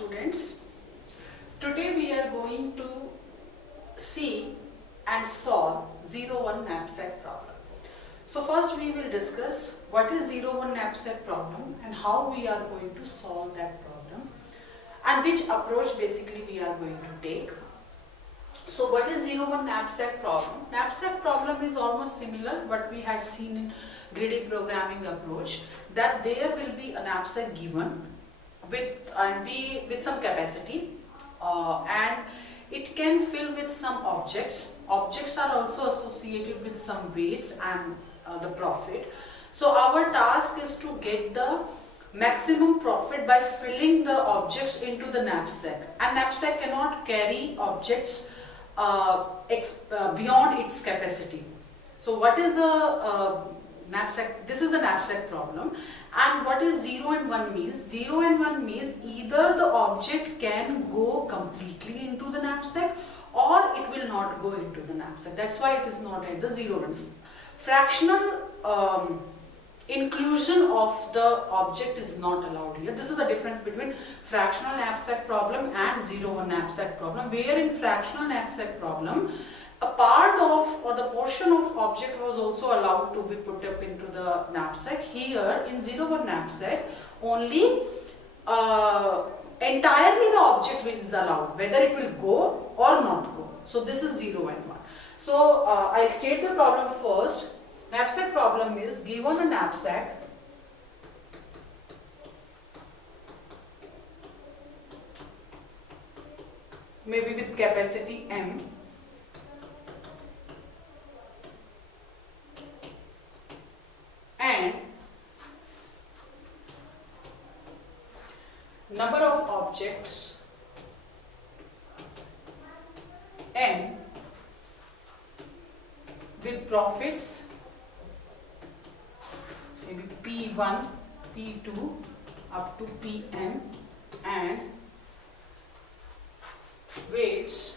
students. Today we are going to see and solve 0-1 knapsack problem. So first we will discuss what is 0-1 knapsack problem and how we are going to solve that problem and which approach basically we are going to take. So what is 0-1 knapsack problem? Knapsack problem is almost similar what we had seen in greedy programming approach, that there will be a knapsack given with some capacity and it can fill with some objects. Objects are also associated with some weights and the profit. So our task is to get the maximum profit by filling the objects into the knapsack, and knapsack cannot carry objects beyond its capacity. So what is the knapsack? This is the knapsack problem. And what is 0 and 1 means? 0 and 1 means either the object can go completely into the knapsack or it will not go into the knapsack. That's why it is not at the 0 ones. Fractional inclusion of the object is not allowed here. This is the difference between fractional knapsack problem and 0-1 knapsack problem, where in fractional knapsack problem a part of or the portion of object was also allowed to be put up into the knapsack. Here in 0-1 knapsack only entirely the object is allowed, whether it will go or not go. So this is 0 and 1. So I'll state the problem first. Knapsack problem is given a knapsack maybe with capacity M and number of objects N with profits maybe P1, P2 up to Pn, and weights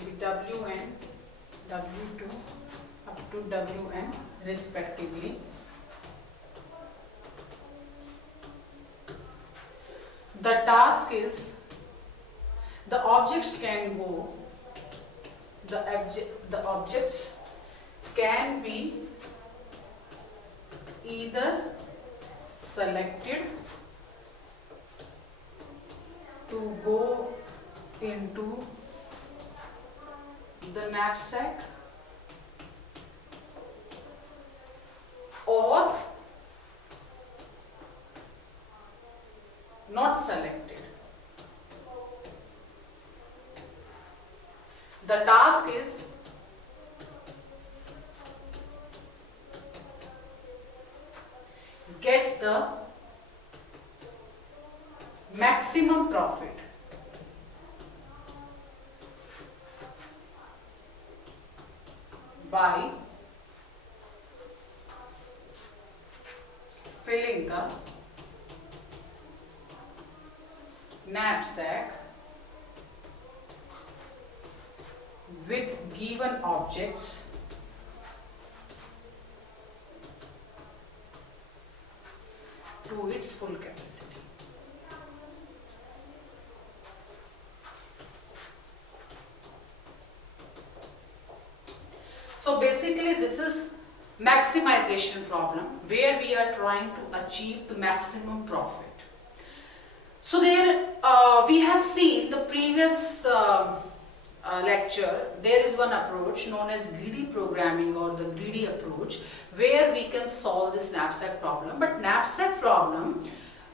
maybe Wn, W2 up to Wn respectively. The task is the objects can go, the objects can be either selected to go into the knapsack or not selected. The task is get the maximum profit by filling the knapsack with given objects to its full capacity. So basically this is maximization problem where we are trying to achieve the maximum profit. So there we have seen the previous lecture, there is one approach known as greedy programming or the greedy approach where we can solve this knapsack problem. But knapsack problem,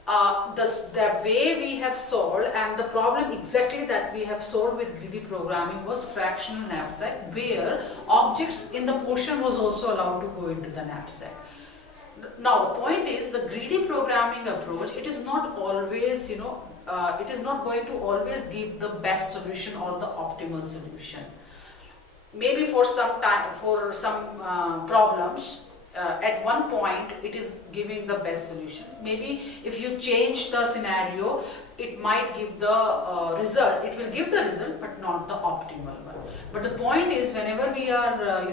the way we have solved and the problem exactly that we have solved with greedy programming was fractional knapsack, where objects in the portion was also allowed to go into the knapsack. Now the point is, the greedy programming approach, it is not always, it is not going to always give the best solution or the optimal solution. Maybe for some time, for some problems, at one point it is giving the best solution. Maybe if you change the scenario, it might give the result. It will give the result, but not the optimal one. But the point is, whenever we are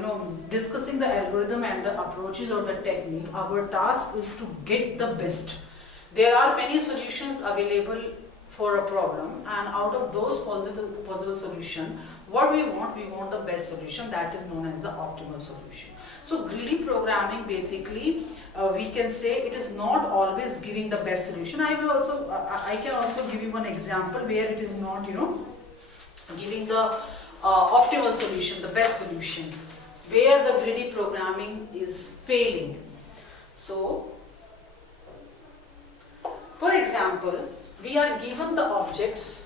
discussing the algorithm and the approaches or the technique, our task is to get the best. There are many solutions available for a problem, and out of those possible solution, what we want the best solution, that is known as the optimal solution. So greedy programming, basically we can say it is not always giving the best solution. I can also give you one example where it is not, giving the optimal solution, the best solution, where the greedy programming is failing. So for example, we are given the objects,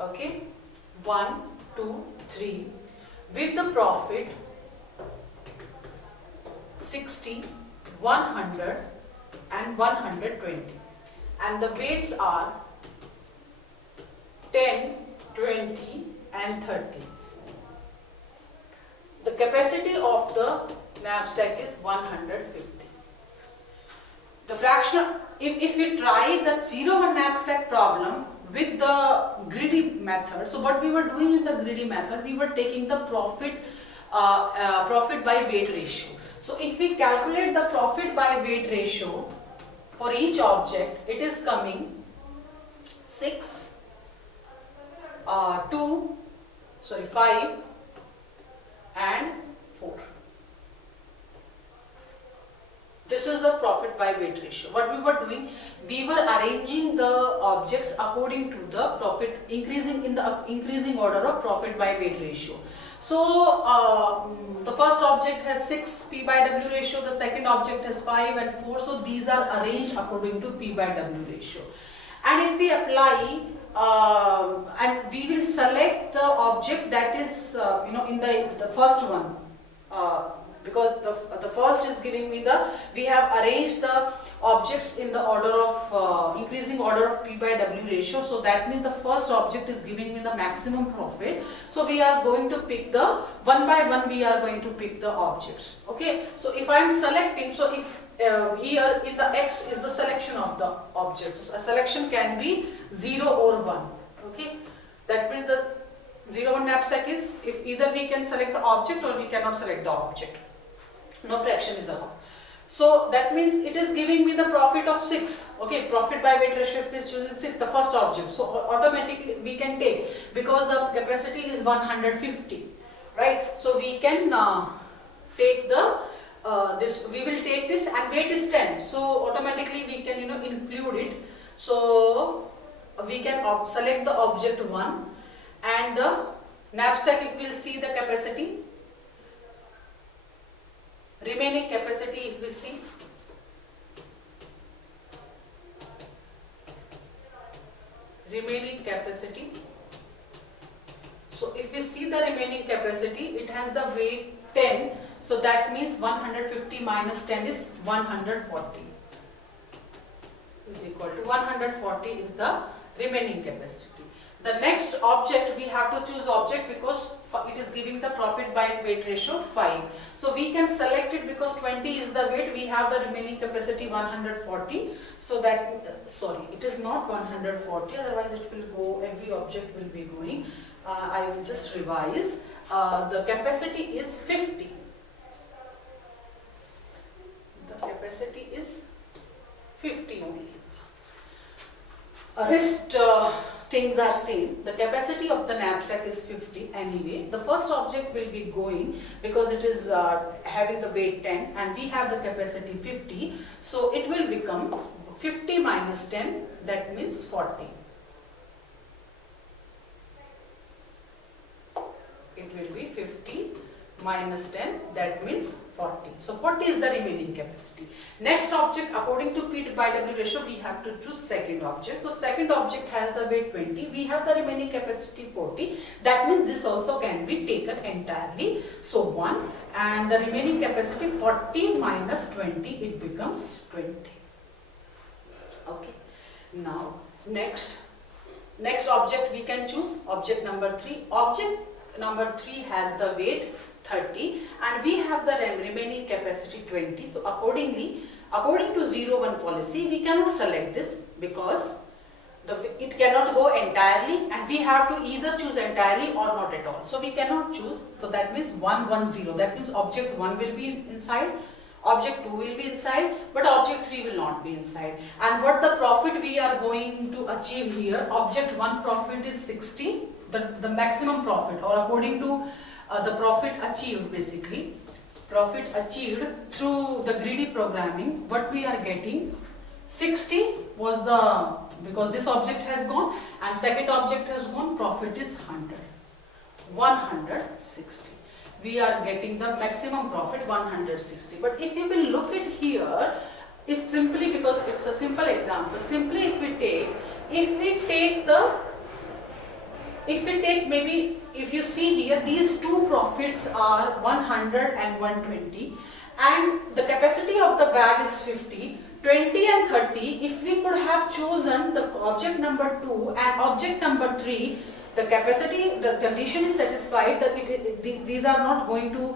okay, 1, 2, 3, with the profit 60, 100 and 120, and the weights are 10, 20 and 30. The capacity of the knapsack is 150. The fractional, if we try the 0-1 knapsack problem with the greedy method, so what we were doing in the greedy method, we were taking the profit by weight ratio. So if we calculate the profit by weight ratio for each object, it is coming 6, 5 and 4. This is the profit by weight ratio. What we were doing, we were arranging the objects according to the profit, increasing order of profit by weight ratio. So the first object has 6 P by W ratio, the second object has 5 and 4. So these are arranged according to P by W ratio. And if we apply, and we will select the object that is, in the first one. Because the first is giving me we have arranged the objects in the order of, increasing order of P by W ratio. So that means the first object is giving me the maximum profit. So we are going to pick the, one by one we are going to pick the objects. Okay. So if I am selecting, so if here in the X is the selection of the objects. A selection can be 0 or 1. Okay. That means the 0-1 knapsack is, if either we can select the object or we cannot select the object. No fraction is allowed. So that means it is giving me the profit of 6. Okay, profit by weight ratio is choosing 6, the first object. So automatically we can take, because the capacity is 150, right? So we can take the we will take this, and weight is 10. So automatically we can include it. So we can select the object 1, and the knapsack, if we will see the capacity. Remaining capacity, if we see, remaining capacity. So if we see the remaining capacity, it has the weight 10. So that means 150 minus 10 is 140. Is equal to 140 is the remaining capacity. The next object, we have to choose object because it is giving the profit by weight ratio 5. So we can select it because 20 is the weight, we have the remaining capacity 140. So that, sorry, it is not 140, otherwise it will go, every object will be going. I will just revise. The capacity is 50. The capacity is 50 only. Rest things are same. The capacity of the knapsack is 50 anyway. The first object will be going because it is having the weight 10 and we have the capacity 50. So it will become 50 minus 10, that means 40. It will be 50 minus 10, that means 40. So 40 is the remaining capacity. Next object, according to P by W ratio, we have to choose second object. So second object has the weight 20. We have the remaining capacity 40. That means this also can be taken entirely. So 1, and the remaining capacity 40 minus 20, it becomes 20. Okay. Now next object we can choose object number 3. Object number 3 has the weight 30 and we have the remaining capacity 20. So accordingly, according to 0-1 policy, we cannot select this because it cannot go entirely and we have to either choose entirely or not at all. So we cannot choose. So that means 1, 1, 0. That means object 1 will be inside, Object 2 will be inside, but object 3 will not be inside. And what the profit we are going to achieve here, object 1 profit is 60, the maximum profit, or according to the profit achieved basically. Profit achieved through the greedy programming, what we are getting, 60 was the, because this object has gone and second object has gone, profit is 100. 160. We are getting the maximum profit 160. But if you will look at here, if simply, because it's a simple example, simply if we take maybe, if you see here, these two profits are 100 and 120, and the capacity of the bag is 50, 20 and 30, if we could have chosen the object number 2 and object number 3, the capacity, the condition is satisfied that these are not going to,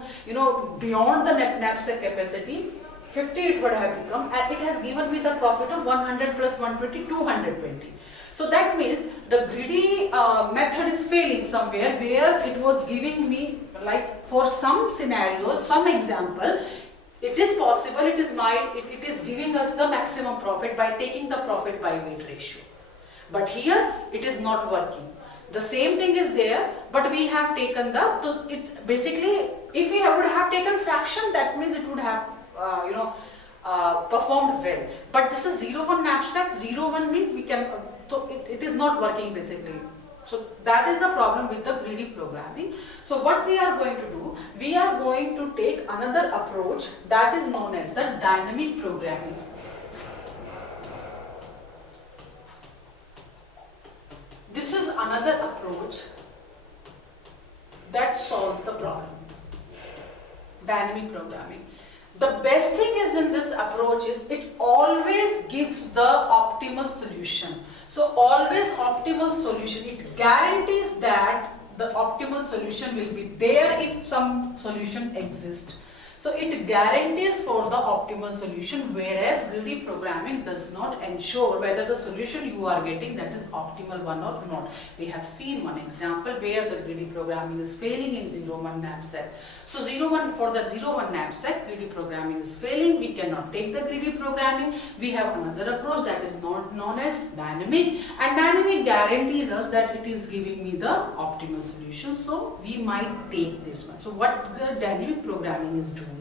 beyond the knapsack capacity. 50 it would have become, and it has given me the profit of 100 plus 120, 220. So that means the greedy method is failing somewhere, where it was giving me, like for some scenarios, some example, it is possible, it is giving us the maximum profit by taking the profit by weight ratio. But here it is not working. The same thing is there, but we have taken the, so it basically, if we would have taken fraction, that means it would have, performed well. But this is 0-1 knapsack, 0-1 means we can, so it is not working basically. So that is the problem with the greedy programming. So what we are going to do, we are going to take another approach that is known as the dynamic programming. This is another approach that solves the problem. Dynamic programming. The best thing is in this approach is it always gives the optimal solution. So always optimal solution. It guarantees that the optimal solution will be there if some solution exists. So it guarantees for the optimal solution, whereas greedy programming does not ensure whether the solution you are getting that is optimal one or not. We have seen one example where the greedy programming is failing in 0-1 knapsack. So 0-1, for the 0-1 knapsack, greedy programming is failing. We cannot take the greedy programming. We have another approach that is known as dynamic, and dynamic guarantees us that it is giving me the optimal solution. So we might take this one. So what the dynamic programming is doing?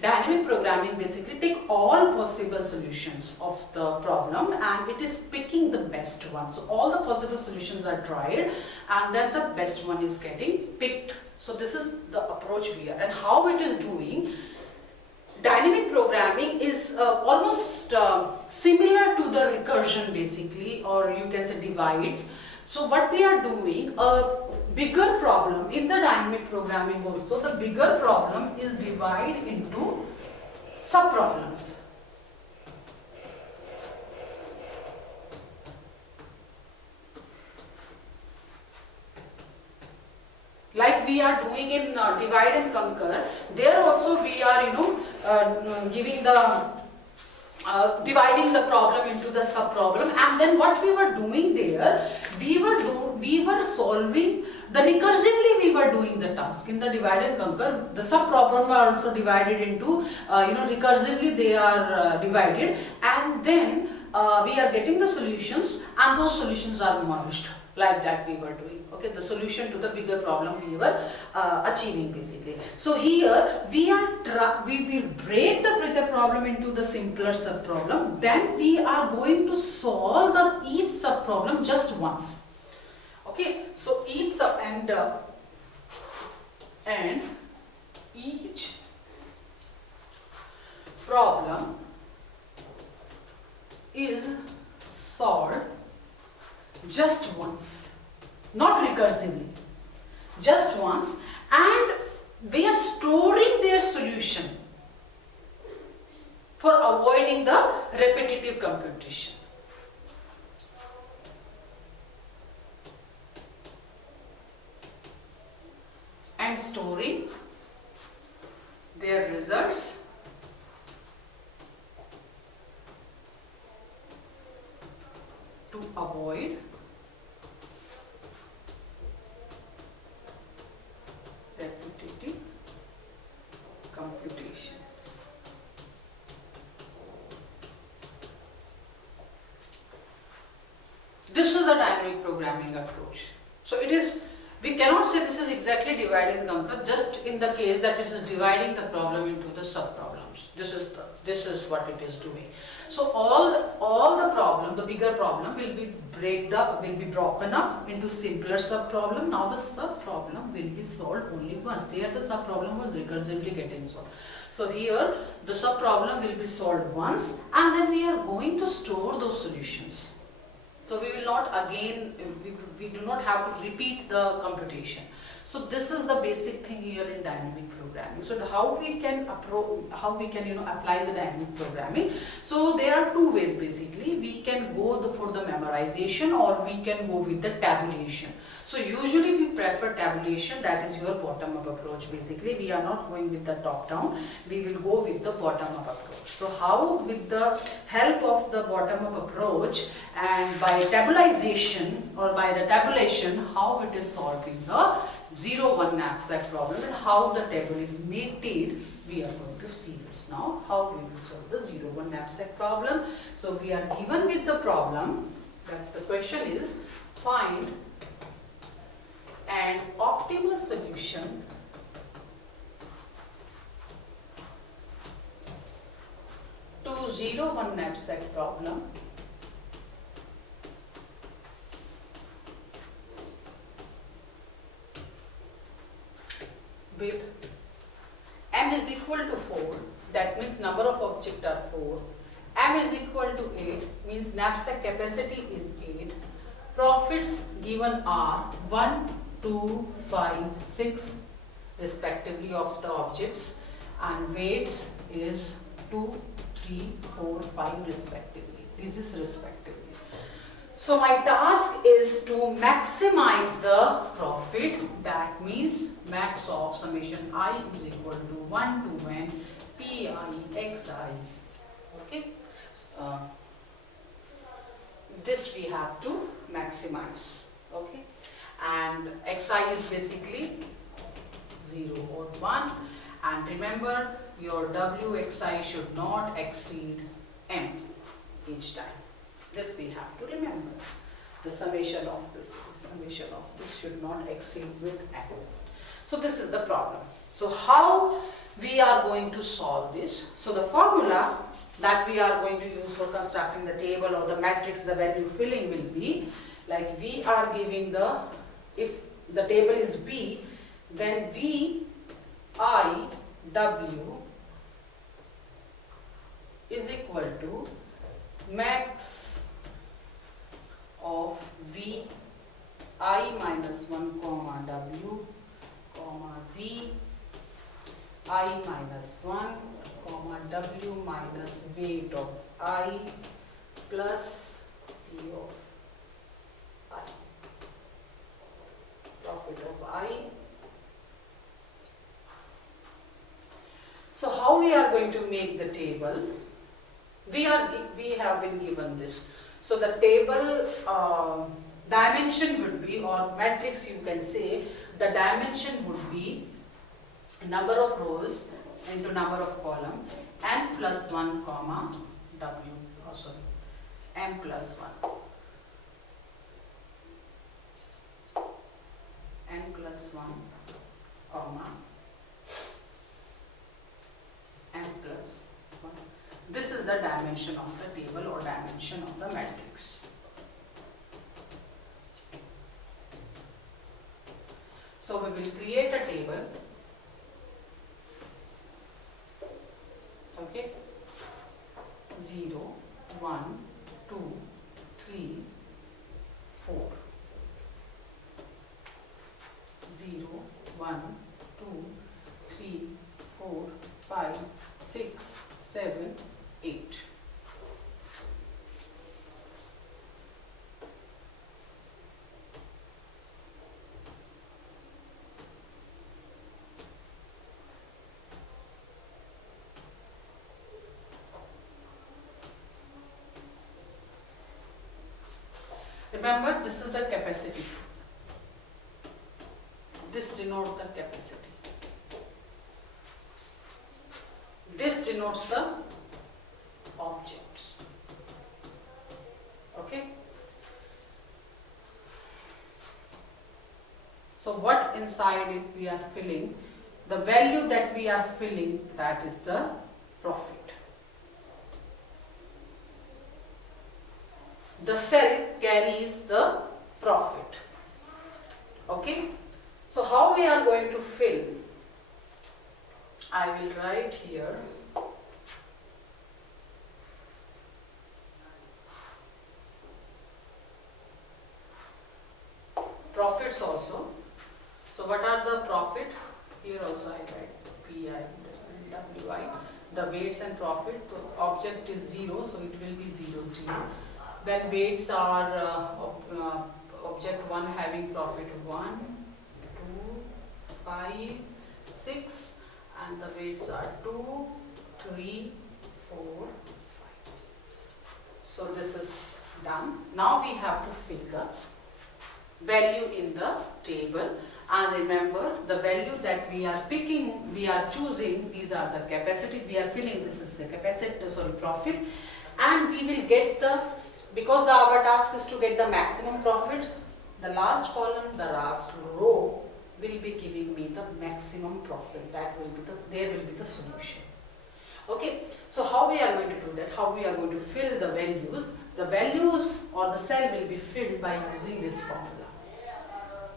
Dynamic programming basically take all possible solutions of the problem and it is picking the best one. So all the possible solutions are tried and then the best one is getting picked. So this is the approach we are, and how it is doing. Dynamic programming is almost similar to the recursion basically, or you can say divides. So what we are doing, a bigger problem in the dynamic programming also, the bigger problem is divided into sub-problems. Like we are doing in divide and conquer, there also we are, giving the dividing the problem into the sub-problem, and then what we were doing there, we were solving the recursively, we were doing the task in the divide and conquer. The sub-problem are also divided into, recursively they are divided, and then we are getting the solutions, and those solutions are merged. Like that we were doing. Okay, the solution to the bigger problem we were achieving basically. So here we will break the bigger problem into the simpler sub problem. Then we are going to solve each sub problem just once. Okay, so each sub and each problem is solved just once, not recursively, just once, and they are storing their solution for avoiding the repetitive computation. And storing their results to avoid repetitive computation. This is the dynamic programming approach. So it is, we cannot say this is exactly divide and conquer, just in the case that it is dividing the problem into the sub-problems. This is what it is doing. So all the problem, the bigger problem will be broken up into simpler sub-problem. Now the sub-problem will be solved only once. There the sub-problem was recursively getting solved. So here the sub-problem will be solved once, and then we are going to store those solutions. So we will not again, we do not have to repeat the computation. So this is the basic thing here in dynamic programming. So how we can apply the dynamic programming. So there are two ways basically. We can go for the memorization, or we can go with the tabulation. So usually we prefer tabulation, that is your bottom up approach basically. We are not going with the top down, we will go with the bottom up approach. So how, with the help of the bottom up approach and by tabulation or by the tabulation, how it is solving the 0-1 knapsack problem and how the table is maintained, we are going to see this now, how we will solve the 0-1 knapsack problem. So we are given with the problem, that the question is find an optimal solution to 0-1 knapsack problem with m is equal to 4, that means number of objects are 4, m is equal to 8, means knapsack capacity is 8, profits given are 1, 2, 5, 6 respectively of the objects, and weights is 2, 3, 4, 5 respectively. This is respectively. So my task is to maximize the profit, that means max of summation I is equal to 1 to n pi xi. Okay. This we have to maximize. Okay. And xi is basically 0 or 1, and remember your wxi should not exceed m each time. This we have to remember. The summation of this should not exceed with m. So this is the problem. So how we are going to solve this? So the formula that we are going to use for constructing the table or the matrix, the value filling will be like we are giving the, if the table is B, then V I W is equal to max of V I minus 1 comma W comma V I minus 1 comma W minus weight of I plus P of I, profit of I. So how we are going to make the table? We have been given this. So the table dimension would be, or matrix you can say, the dimension would be number of rows into number of column n plus 1 comma w, m plus 1, n plus 1 comma n plus 1. This is the dimension of the table or dimension of the matrix. So we will create a table. Okay, 0, 1, 2, 3, 4. 0, 1, 2, 3, 4, 5, 6, 7, 8. Remember, this is the capacity. This denotes the capacity. This denotes the objects. Okay? So what inside it we are filling, the value that we are filling, that is the profit. The cell carries the profit. Okay. So how we are going to fill? I will write here. Profits also. So what are the profit? Here also I write PI, WI. The weights and profit. So object is 0, so it will be 0, 0. Then weights are object 1 having profit 1, 2, 5, 6, and the weights are 2, 3, 4, 5. So this is done. Now we have to fill the value in the table, and remember the value that we are picking, we are choosing, these are the capacity we are filling, this is the capacity, profit, and we will get the, because our task is to get the maximum profit, the last column, the last row will be giving me the maximum profit. That will be there will be the solution. Okay, so how we are going to do that? How we are going to fill the values? The values or the cell will be filled by using this formula.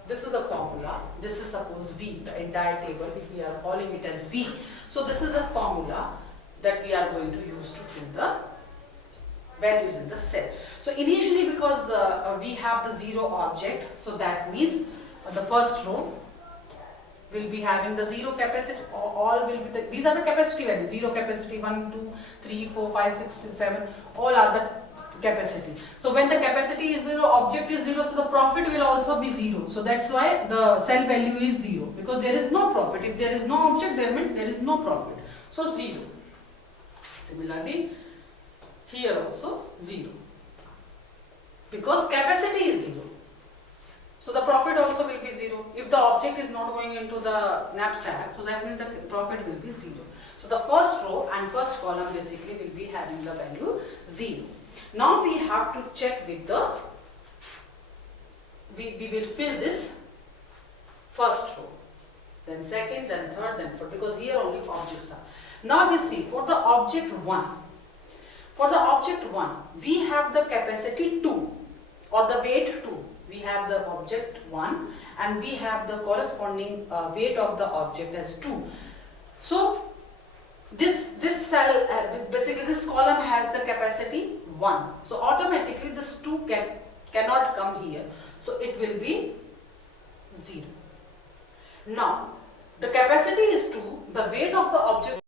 This is the formula. This is suppose V, the entire table, if we are calling it as V. So this is the formula that we are going to use to fill the values in the cell. So initially, because we have the 0 object, so that means the first row will be having the 0 capacity, all will be these are the capacity values, 0 capacity, 1, 2, 3, 4, 5, 6, 7, all are the capacity. So when the capacity is 0, object is 0, so the profit will also be 0. So that's why the cell value is 0, because there is no profit. If there is no object, there means there is no profit. So 0. Similarly, here also 0, because capacity is 0. So the profit also will be 0. If the object is not going into the knapsack, so that means the profit will be 0. So the first row and first column basically will be having the value 0. Now we have to check with the, we will fill this first row, then second, then third, then fourth, because here only objects are. Now we see for the object 1. For the object 1, we have the capacity 2 or the weight 2. We have the object 1 and we have the corresponding weight of the object as 2. So this cell, basically this column has the capacity 1. So automatically this 2 cannot come here. So it will be 0. Now the capacity is 2, the weight of the object